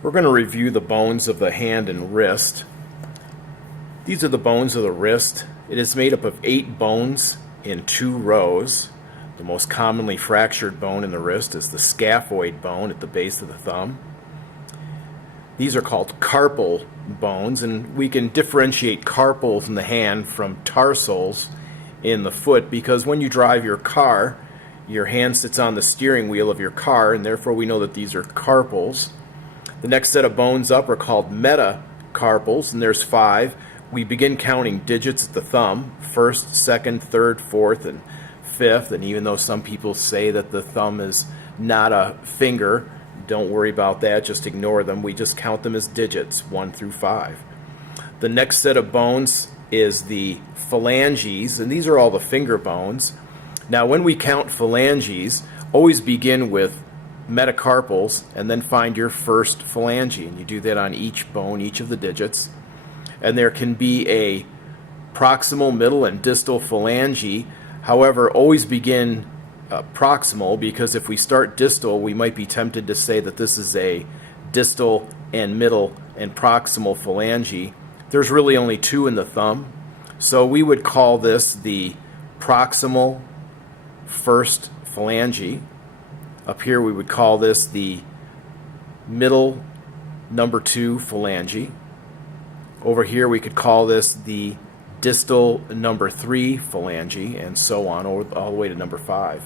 We're going to review the bones of the hand and wrist. These are the bones of the wrist. It is made up of 8 bones in 2 rows. The most commonly fractured bone in the wrist is the scaphoid bone at the base of the thumb. These are called carpal bones, and we can differentiate carpals in the hand from tarsals in the foot because when you drive your car, your hand sits on the steering wheel of your car, and therefore we know that these are carpals. The next set of bones up are called metacarpals, and there's 5. We begin counting digits at the thumb, 1st, 2nd, 3rd, 4th, and 5th, and even though some people say that the thumb is not a finger, don't worry about that, just ignore them. We just count them as digits, 1 through 5. The next set of bones is the phalanges, and these are all the finger bones. Now when we count phalanges, always begin with metacarpals and then find your first phalange, and you do that on each bone, each of the digits. And there can be a proximal, middle, and distal phalange. However, always begin proximal, because if we start distal, we might be tempted to say that this is a distal and middle and proximal phalange. There's really only 2 in the thumb, so we would call this the proximal first phalange. Up here we would call this the middle number 2 phalange. Over here we could call this the distal number 3 phalange, and so on all the way to number 5.